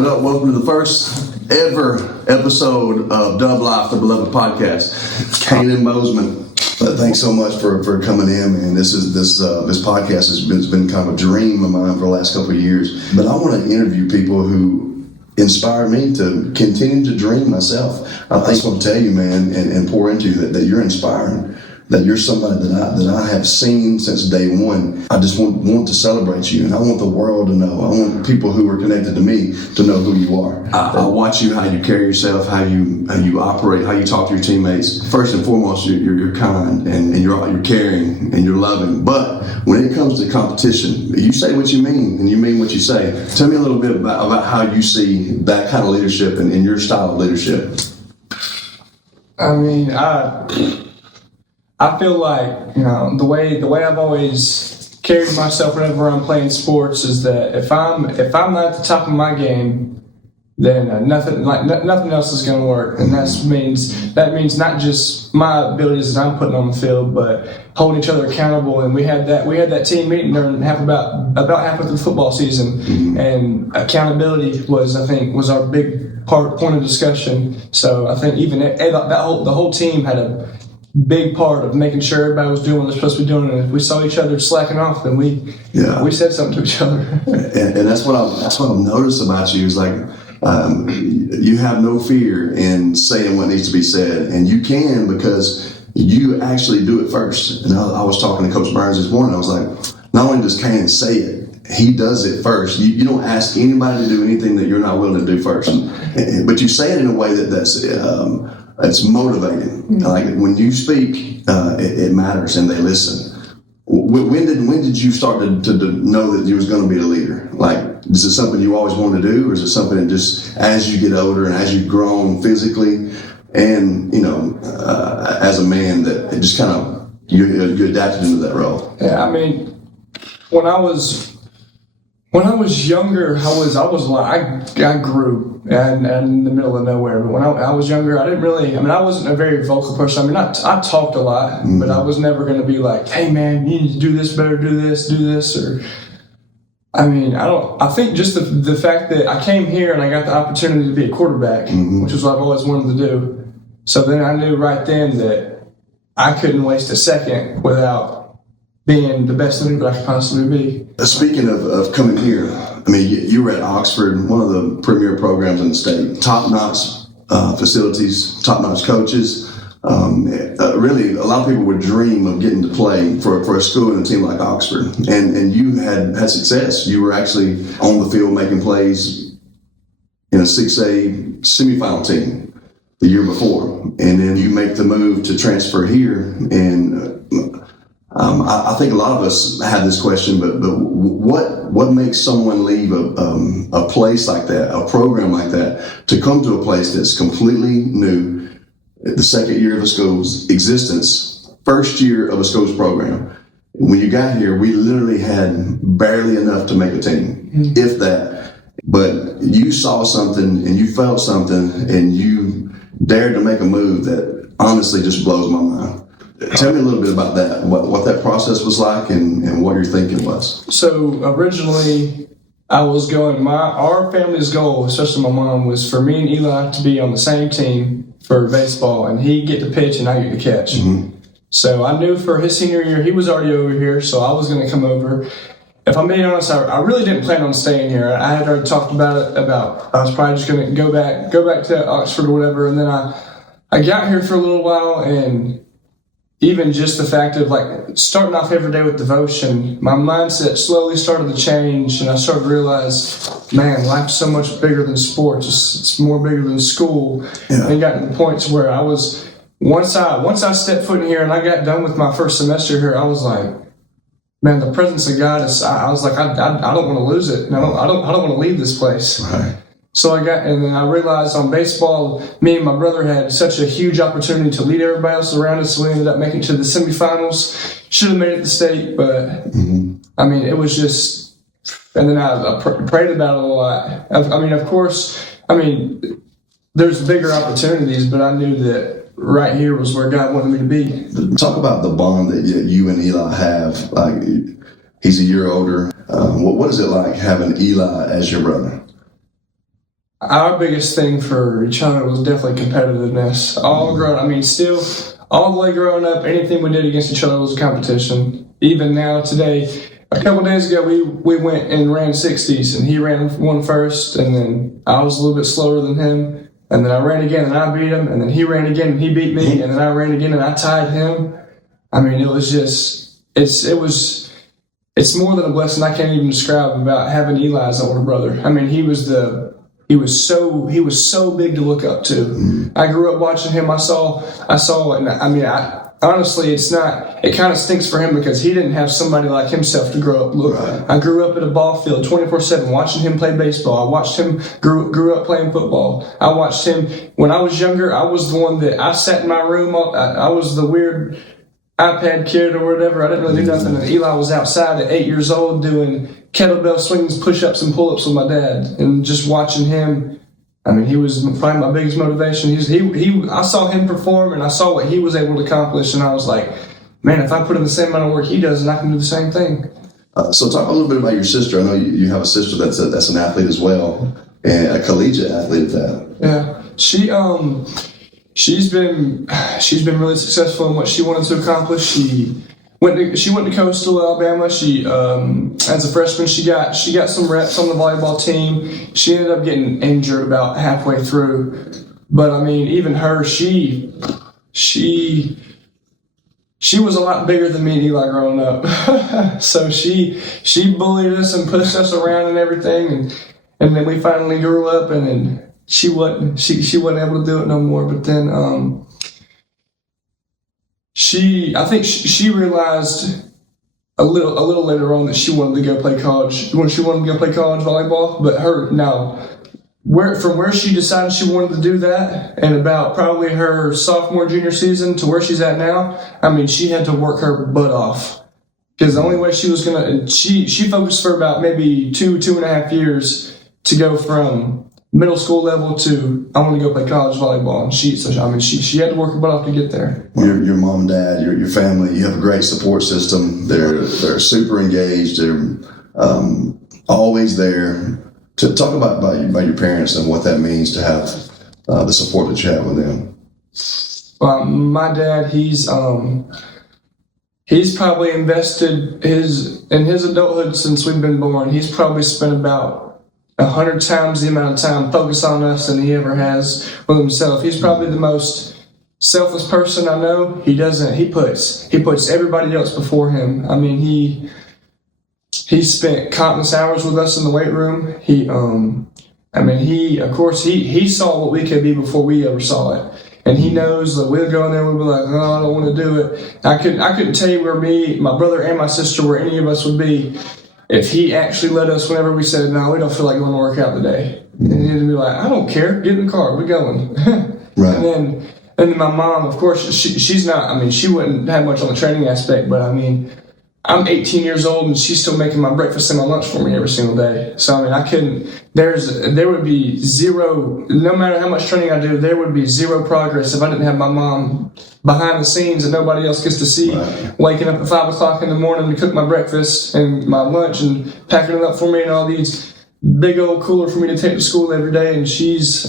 What up? Welcome to the first ever episode of DubLife-The Beloved Podcast. Kainen, Bozeman. Thanks so much for coming in, man. This podcast has been kind of a dream of mine for the last couple of years. But I want to interview people who inspire me to continue to dream myself. I just want to tell you, man, and pour into you that you're inspiring. That you're somebody that I have seen since day one. I just want to celebrate you, and I want the world to know. I want people who are connected to me to know who you are. I watch you, how you carry yourself, how you operate, how you talk to your teammates. First and foremost, you're kind and you're caring and you're loving. But when it comes to competition, you say what you mean and you mean what you say. Tell me a little bit about how you see that kind of leadership and your style of leadership. I mean, I feel like, the way I've always carried myself whenever I'm playing sports is that if I'm not at the top of my game, then nothing else is going to work, and that means not just my abilities that I'm putting on the field, but holding each other accountable. And we had that team meeting during about halfway through the football season, and accountability was our big point of discussion. So I think even the whole team had a big part of making sure everybody was doing what they're supposed to be doing, and if we saw each other slacking off, then we said something to each other. and that's what I've noticed about you is like you have no fear in saying what needs to be said, and you can because you actually do it first. And I was talking to Coach Burns this morning. I was like, not only does Kainen say it, he does it first. You don't ask anybody to do anything that you're not willing to do first, but you say it in a way that's it's motivating. Mm-hmm. Like when you speak, it matters and they listen. When did you start to know that you was going to be a leader? Like, is it something you always wanted to do, or is it something that just as you get older and as you've grown physically and as a man that it just kind of you adapted into that role? Yeah, I mean, when I was younger, I grew and in the middle of nowhere. But when I was younger, I wasn't a very vocal person. I mean, I talked a lot, mm-hmm. but I was never going to be like, hey man, you need to do this better, do this, or, I mean, I think just the fact that I came here and I got the opportunity to be a quarterback, mm-hmm. which is what I've always wanted to do. So then I knew right then that I couldn't waste a second without being the best leader that I could possibly be. Speaking of coming here, I mean, you were at Oxford, one of the premier programs in the state. Top-notch facilities, top-notch coaches. Really, a lot of people would dream of getting to play for a school and a team like Oxford. And you had success. You were actually on the field making plays in a 6A semifinal team the year before. And then you make the move to transfer here, and I think a lot of us have this question, but what makes someone leave a place like that, a program like that, to come to a place that's completely new, the second year of a school's existence, first year of a school's program? When you got here, we literally had barely enough to make a team, mm-hmm. if that. But you saw something and you felt something and you dared to make a move that honestly just blows my mind. Tell me a little bit about that, what that process was like and what your thinking was. So originally, our family's goal, especially my mom, was for me and Eli to be on the same team for baseball, and he'd get to pitch and I get to catch. Mm-hmm. So I knew for his senior year, he was already over here, so I was going to come over. If I'm being honest, I really didn't plan on staying here. I had already talked about I was probably just going to go back to Oxford or whatever, and then I got here for a little while, and even just the fact of like starting off every day with devotion, my mindset slowly started to change, and I started to realize, man, life's so much bigger than sports. It's more bigger than school. Yeah. And it got to the points where I was, once I stepped foot in here and I got done with my first semester here, I was like, man, the presence of God is. I was like, I don't want to lose it. And I don't want to leave this place. Right. So and then I realized on baseball, me and my brother had such a huge opportunity to lead everybody else around us. So we ended up making it to the semifinals. Should have made it to state, but mm-hmm. I mean, it was just. And then I prayed about it a lot. I mean, of course, there's bigger opportunities, but I knew that right here was where God wanted me to be. Talk about the bond that you and Eli have. Like, he's a year older. What is it like having Eli as your brother? our biggest thing for each other was definitely competitiveness. All the way growing up, anything we did against each other was a competition. Even now, today, a couple days ago, we went and ran 60s, and he ran one first, and then I was a little bit slower than him, and then I ran again, and I beat him, and then he ran again, and he beat me, and then I ran again, and I tied him. I mean, it was just, it's more than a blessing I can't even describe about having Eli as an older brother. I mean, he was so big to look up to. I grew up watching him. I saw, and I mean, honestly, it kind of stinks for him because he didn't have somebody like himself to grow up. Look, right. I grew up at a ball field 24/7 watching him play baseball. I watched him grew up playing football. I watched him when I was younger. I was the one that I sat in my room. I was the weird iPad kid or whatever. I didn't really do nothing. And Eli was outside at 8 years old doing kettlebell swings, push-ups, and pull-ups with my dad. And just watching him, I mean, he was probably my biggest motivation. I saw him perform, and I saw what he was able to accomplish, and I was like, man, if I put in the same amount of work he does, then I can do the same thing. So talk a little bit about your sister. I know you have a sister that's an athlete as well, and a collegiate athlete at that. Yeah, she's been really successful in what she wanted to accomplish. She went to Coastal Alabama. She as a freshman she got some reps on the volleyball team. She ended up getting injured about halfway through, but I mean, even her, she was a lot bigger than me and Eli growing up. So she bullied us and pushed us around and everything, and then we finally grew up, and then she wasn't able to do it no more. But then I think she realized a little later on that she wanted to go play college. When she wanted to go play college volleyball, but from where she decided she wanted to do that, and about probably her sophomore junior season to where she's at now, I mean, she had to work her butt off, because the only way she was she focused for about maybe 2.5 years to go from middle school level to I want to go play college volleyball, and she had to work her butt off to get there. Your mom and dad, your family, you have a great support system. They're super engaged. They're always there. To talk about your parents and what that means to have the support that you have with them. Well, my dad, he's probably invested in his adulthood since we've been born. He's probably spent about 100 times the amount of time focused on us than he ever has with himself. He's probably the most selfless person I know. He puts everybody else before him. I mean, he spent countless hours with us in the weight room. He saw what we could be before we ever saw it. And he knows that we'll go in there and we'll be like, oh, I don't want to do it. I couldn't tell you where me, my brother, and my sister, where any of us would be if he actually let us whenever we said, no, we don't feel like going to work out today. And he'd be like, I don't care, get in the car, we're going. Right. And then my mom, of course, she's not, I mean, she wouldn't have much on the training aspect, but I mean, I'm 18 years old and she's still making my breakfast and my lunch for me every single day. So I mean, I couldn't. There would be zero. No matter how much training I do, there would be zero progress if I didn't have my mom behind the scenes that nobody else gets to see. Right. Waking up at 5 o'clock in the morning to cook my breakfast and my lunch and packing it up for me and all these big old cooler for me to take to school every day. And she's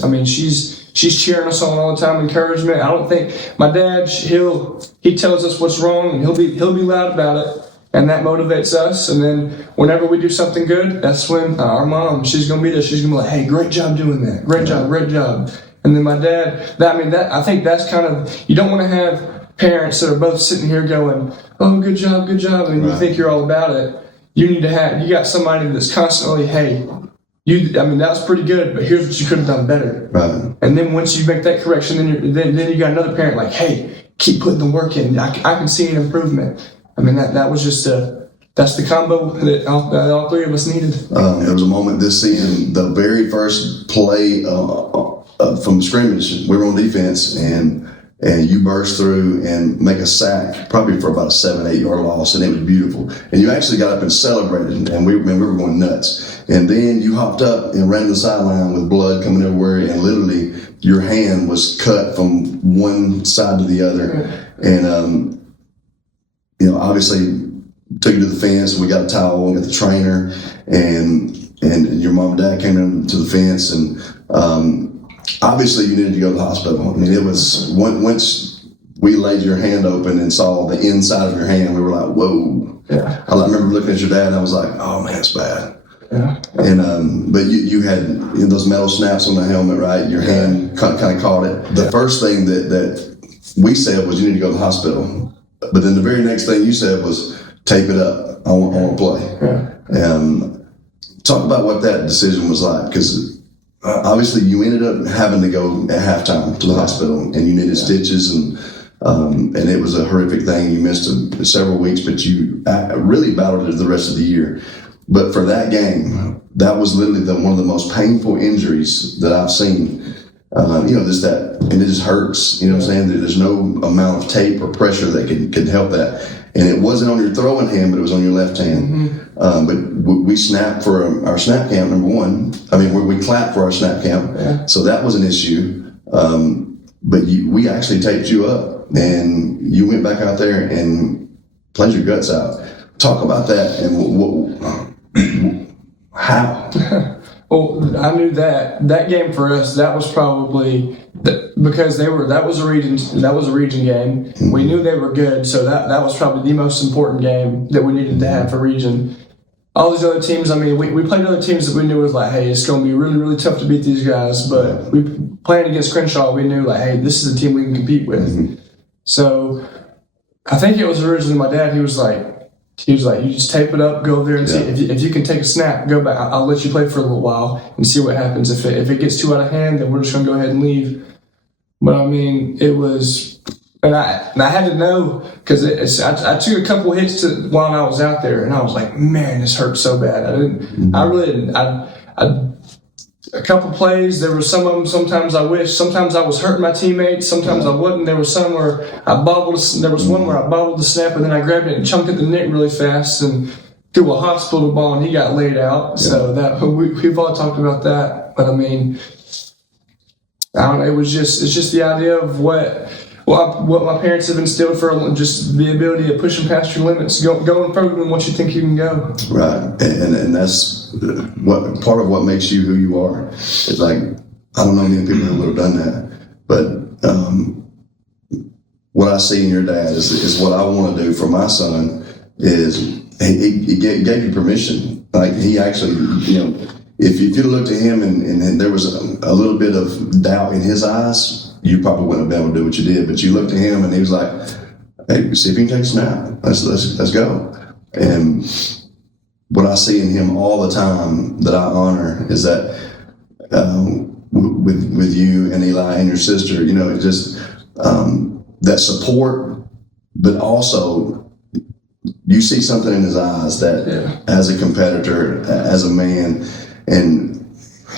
cheering us on all the time, encouragement. I don't think my dad. He tells us what's wrong and he'll be loud about it. And that motivates us. And then whenever we do something good, that's when our mom, she's going to be there. She's going to be like, hey, great job doing that. Great job. And then my dad, I think that's kind of, you don't want to have parents that are both sitting here going, oh, good job. And you think you're all about it. You got somebody that's constantly, hey, that was pretty good, but here's what you could have done better. Right. And then once you make that correction, then you got another parent like, hey, keep putting the work in. I can see an improvement. I mean, that was just that's the combo that all three of us needed. There was a moment this season, the very first play from the scrimmage, we were on defense, and you burst through and make a sack, probably for about a 7-8 yard loss, and it was beautiful. And you actually got up and celebrated, and we were going nuts. And then you hopped up and ran to the sideline with blood coming everywhere, and literally your hand was cut from one side to the other. And obviously took you to the fence, and we got a towel and got the trainer, and your mom and dad came in to the fence, and Obviously, you needed to go to the hospital. I mean, it was once we laid your hand open and saw the inside of your hand, we were like, "Whoa!" Yeah. I remember looking at your dad, and I was like, "Oh man, it's bad." Yeah. And but you had those metal snaps on the helmet, right? Your hand kind of caught it. The first thing that we said was you need to go to the hospital. But then the very next thing you said was tape it up. I want to play. Yeah. Talk about what that decision was like, because obviously you ended up having to go at halftime to the hospital, and you needed stitches, and it was a horrific thing. You missed several weeks, but you really battled it the rest of the year. But for that game, that was literally one of the most painful injuries that I've seen. Just that, and it just hurts. You know what I'm saying? There's no amount of tape or pressure that can help that. And it wasn't on your throwing hand, but it was on your left hand. But we snapped for our snap camp, number one. I mean, we clapped for our snap camp, so that was an issue. But we actually taped you up, and you went back out there and played your guts out. Talk about that and how. Well, I knew that game for us, that was probably because that was a region game. We knew they were good, so that was probably the most important game that we needed to have for region. All these other teams, I mean, we played other teams that we knew was like, hey, it's going to be really, really tough to beat these guys. But we playing against Crenshaw, we knew like, hey, this is a team we can compete with. So I think it was originally my dad. He was like, you just tape it up, go over there and see if you can take a snap, go back. I'll let you play for a little while and see what happens. If it gets too out of hand, then we're just going to go ahead and leave. But I mean, it was, and I had to know, because I took a couple hits while I was out there, and I was like, man, this hurts so bad. I really didn't. A couple plays, there were some of them, sometimes I was hurting my teammates, sometimes I wasn't. There was some where there was one where I bobbled the snap, and then I grabbed it and chunked it in the neck really fast and threw a hospital ball, and he got laid out. So that we've all talked about that. But I mean, I don't know, it's just the idea of what my parents have instilled for just the ability to push past your limits, going further than what you think you can go. Right, and that's part of what makes you who you are. It's like, I don't know many people who would have done that, but what I see in your dad is what I want to do for my son. Is he gave you permission? Like, he actually, if you looked at him and there was a little bit of doubt in his eyes, you probably wouldn't have been able to do what you did. But you looked at him and he was like, "Hey, see if you can take a snap. Let's go." And what I see in him all the time that I honor is that with you and Eli and your sister, just that support, but also you see something in his eyes that as a competitor, as a man, and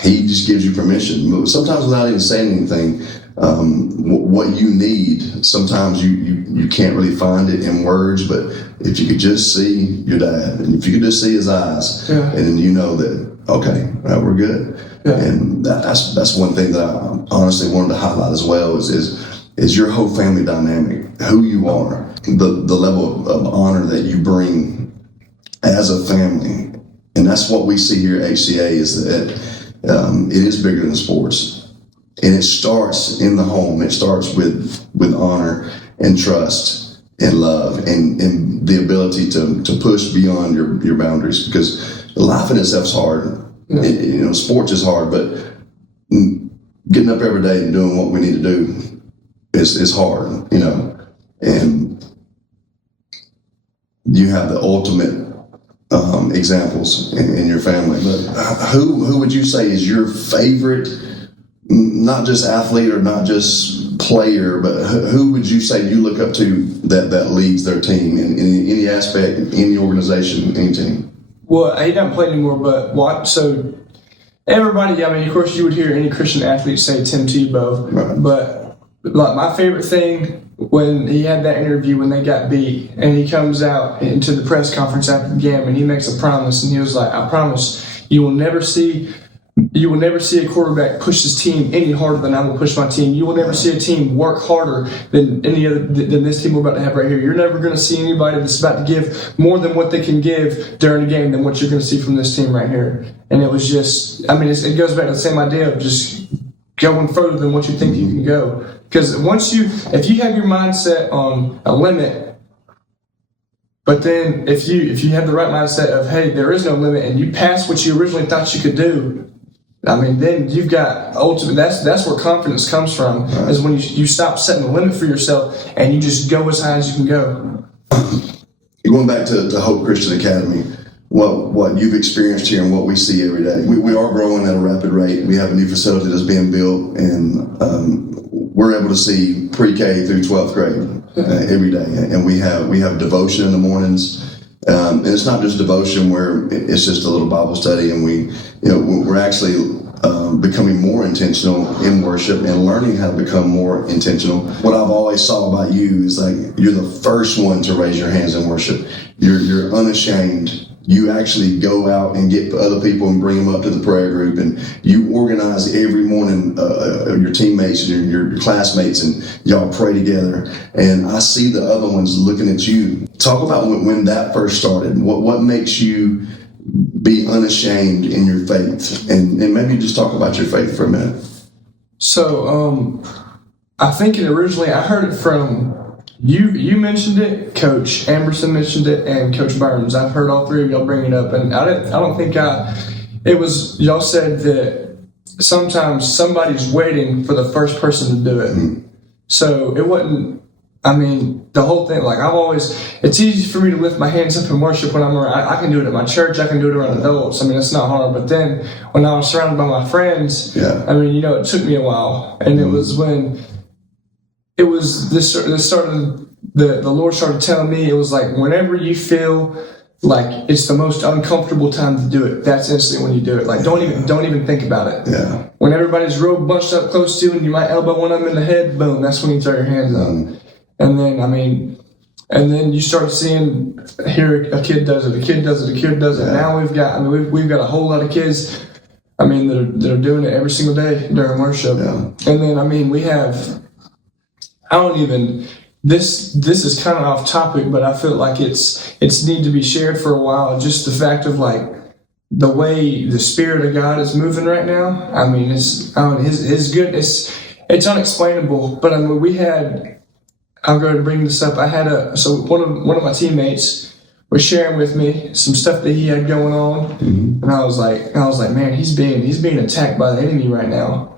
he just gives you permission. Sometimes without even saying anything, what you need, sometimes you can't really find it in words, but if you could just see your dad, and if you could just see his eyes, and then you know that, okay, right, we're good. And that's one thing that I honestly wanted to highlight as well is your whole family dynamic, who you are, the level of honor that you bring as a family. And that's what we see here at HCA, is that it is bigger than sports. And it starts in the home. It starts with honor and trust and love and the ability to push beyond your boundaries, because life in itself is hard. Sports is hard, but getting up every day and doing what we need to do is hard, and you have the ultimate examples in your family. But who would you say is your favorite, not just athlete or not just player, but who would you say you look up to that leads their team in any aspect, in any organization, any team? Well, he doesn't play anymore, but so everybody, I mean, of course you would hear any Christian athlete say Tim Tebow, right. But like, my favorite thing, when he had that interview when they got beat, and he comes out into the press conference after the game and he makes a promise, and he was like, "I promise you will never see You will never see a quarterback push his team any harder than I will push my team. You will never see a team work harder than this team we're about to have right here. You're never going to see anybody that's about to give more than what they can give during a game than what you're going to see from this team right here. And it was just, I mean, it goes back to the same idea of just going further than what you think you can go. Because if you have your mindset on a limit, but then if you have the right mindset of, hey, there is no limit, and you pass what you originally thought you could do, I mean, then you've got ultimate. That's where confidence comes from. Right. Is when you stop setting a limit for yourself and you just go as high as you can go. Going back to Hope Christian Academy, what you've experienced here and what we see every day. We are growing at a rapid rate. We have a new facility that's being built, and we're able to see pre-K through 12th grade every day. And we have devotion in the mornings. And it's not just devotion where it's just a little Bible study, and we're actually becoming more intentional in worship and learning how to become more intentional. What I've always saw about you is like you're the first one to raise your hands in worship. You're unashamed. You actually go out and get other people and bring them up to the prayer group, and you organize every morning your teammates, your classmates, and y'all pray together. And I see the other ones looking at you. Talk about when that first started. What makes you be unashamed in your faith? And maybe just talk about your faith for a minute. So I think originally I heard it from you mentioned it, Coach Amberson mentioned it, and Coach Burns. I've heard all three of y'all bring it up, and I don't think it was y'all said that sometimes somebody's waiting for the first person to do it. Mm-hmm. So it wasn't. I mean, the whole thing. Like it's easy for me to lift my hands up in worship when I'm around. I can do it at my church. I can do it around adults. I mean, it's not hard. But then when I was surrounded by my friends, I mean, it took me a while, and it was when. It was this started. The Lord started telling me, it was like whenever you feel like it's the most uncomfortable time to do it, that's instantly when you do it. Like don't even think about it. Yeah. When everybody's real bunched up close to you and you might elbow one of them in the head, boom, that's when you throw your hands up. And then you start seeing here a kid does it, a kid does it, a kid does it. Yeah. Now we've got a whole lot of kids. I mean that are doing it every single day during worship. Yeah. And then we have. This is kind of off topic, but I feel like it's need to be shared for a while. Just the fact of like the way the Spirit of God is moving right now. I mean, his goodness, it's unexplainable. But I'll go ahead and bring this up. So one of my teammates was sharing with me some stuff that he had going on, and I was like, man, he's being attacked by the enemy right now.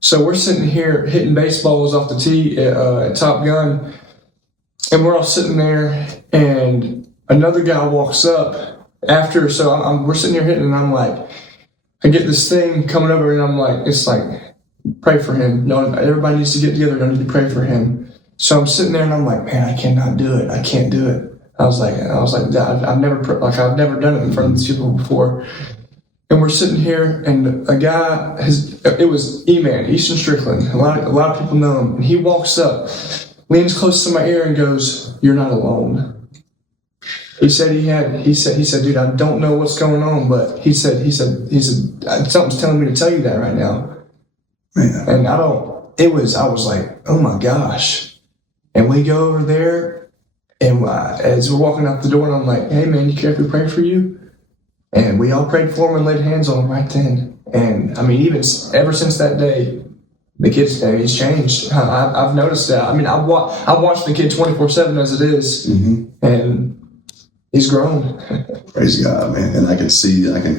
So we're sitting here hitting baseballs off the tee at Top Gun, and we're all sitting there, and another guy walks up after. So we're sitting here hitting, and I'm like, I get this thing coming over, and I'm like, it's like, pray for him. No, everybody needs to get together. I need to pray for him. So I'm sitting there, and I'm like, man, I cannot do it. I can't do it. I was like, I've never done it in front of these people before. And we're sitting here, and a guy it was E-Man, Easton Strickland. A lot of people know him. And he walks up, leans close to my ear, and goes, "You're not alone." He said, dude, I don't know what's going on, but he said, something's telling me to tell you that right now. Man. And I was like, oh my gosh. And we go over there, and as we're walking out the door, and I'm like, hey man, you care if we pray for you? And we all prayed for him and laid hands on him right then. And I mean, even ever since that day, the kid's he's changed. I've noticed that. I mean, I watch the kid 24/7 as it is, and he's grown. Praise God, man! And I can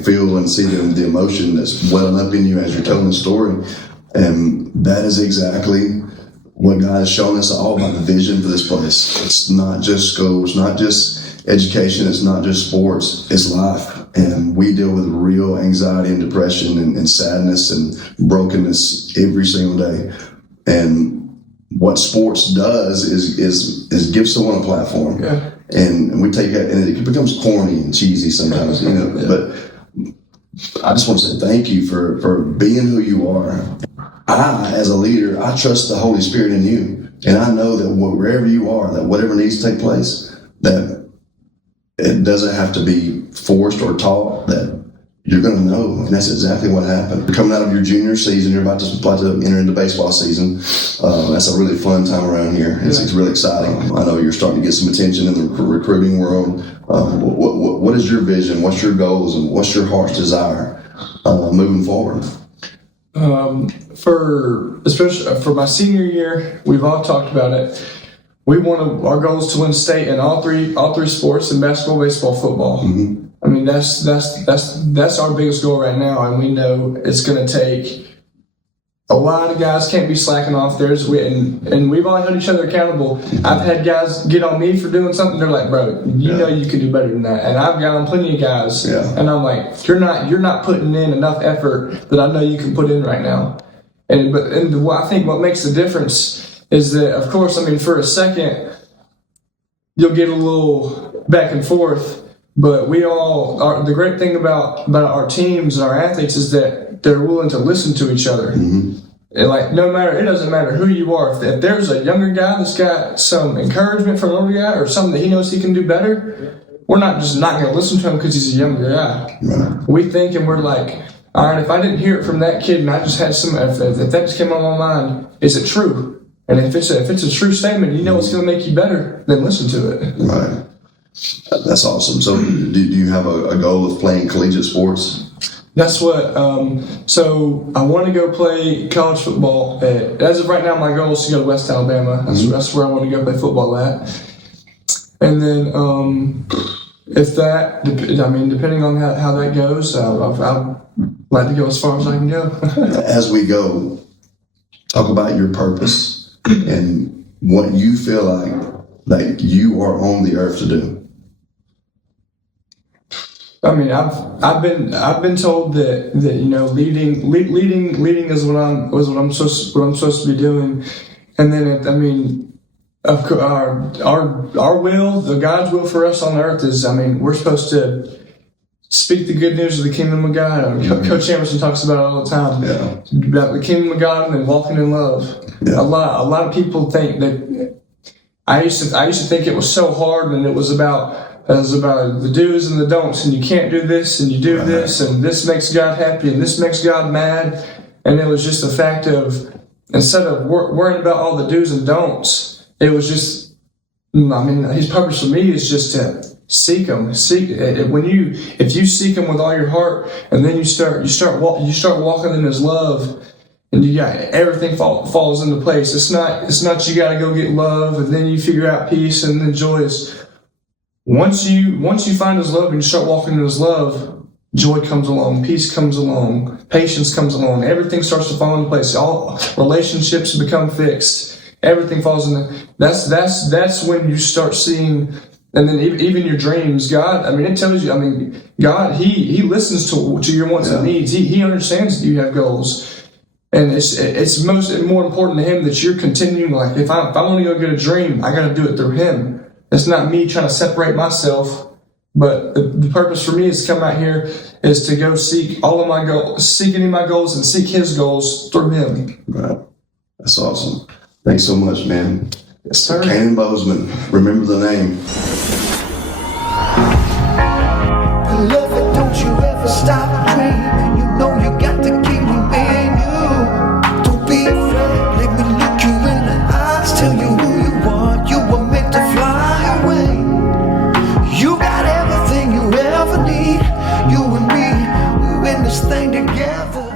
feel and see the emotion that's welling up in you as you're telling the story, and that is exactly what God has shown us all about the vision for this place. It's not just schools, not just education, it's not just sports, it's life. And we deal with real anxiety and depression and sadness and brokenness every single day. And what sports does is give someone a platform. Yeah. And we take it, and it becomes corny and cheesy sometimes, Yeah. But I just want to say thank you for being who you are. I, as a leader, I trust the Holy Spirit in you. And I know that wherever you are, that whatever needs to take place, that it doesn't have to be forced or taught, that you're going to know. And that's exactly what happened. You're coming out of your junior season. You're about to enter into baseball season. That's a really fun time around here. It's really exciting. I know you're starting to get some attention in the recruiting world. What is your vision? What's your goals? And what's your heart's desire moving forward? Especially for my senior year, we've all talked about it. Our goal is to win state in all three sports: in basketball, baseball, football. Mm-hmm. I mean, that's our biggest goal right now, and we know it's going to take a lot of guys. Can't be slacking off there, and we've all held each other accountable. I've had guys get on me for doing something. They're like, "Bro, you know you can do better than that." And I've got on plenty of guys, and I'm like, "You're not putting in enough effort that I know you can put in right now." I think what makes the difference is that, of course, I mean, for a second, you'll get a little back and forth. But we all are. The great thing about our teams, our athletes, is that they're willing to listen to each other. Mm-hmm. And it doesn't matter who you are. If there's a younger guy that's got some encouragement from an older guy or something that he knows he can do better, we're not going to listen to him because he's a younger guy. Right. We think and we're like, all right, if I didn't hear it from that kid and I just had if that just came on my mind, is it true? And if it's a true statement, you know it's going to make you better, then listen to it. Right. That's awesome. So do you have a goal of playing collegiate sports? That's what, so I want to go play college football. As of right now, my goal is to go to West Alabama. That's where I want to go play football at. And then depending on how that goes, I'd like to go as far as I can go. As we go, talk about your purpose and what you feel like you are on the earth to do. I mean, I've been told that leading is what I'm supposed to be doing, and then of course, our will, the God's will for us on earth is, we're supposed to speak the good news of the kingdom of God. Coach Emerson talks about it all the time. Yeah. About the kingdom of God and then walking in love. Yeah. A lot of people think that I used to think it was so hard, and it was about the do's and the don'ts, and you can't do this, and you do this, and this makes God happy, and this makes God mad. And it was just the fact of, instead of worrying about all the do's and don'ts, it was just, his purpose for me is just to seek Him. If you seek Him with all your heart, and then you start walking in His love, and you got everything falls into place. It's not you got to go get love, and then you figure out peace and then joy. Once you find His love and you start walking in His love, joy comes along, peace comes along, patience comes along. Everything starts to fall into place. All relationships become fixed. Everything falls into. That's when you start seeing, and then even your dreams. God, it tells you. God, He listens to your wants and needs. He understands that you have goals, and it's more important to Him that you're continuing. Like if I want to go get a dream, I got to do it through Him. It's not me trying to separate myself, but the purpose for me is to come out here is to go seek all of my goals, seek any of my goals, and seek His goals through Him. Right. That's awesome. Thanks so much, man. Yes, sir. Kainen Bozeman. Remember the name. Beloved, don't you ever stop dreaming. You know you got the kingdom in you. Don't be afraid. Let me look you in the eyes. Tell you who you are. You were meant to fly away. You got everything you ever need. You and me, we're in this thing together.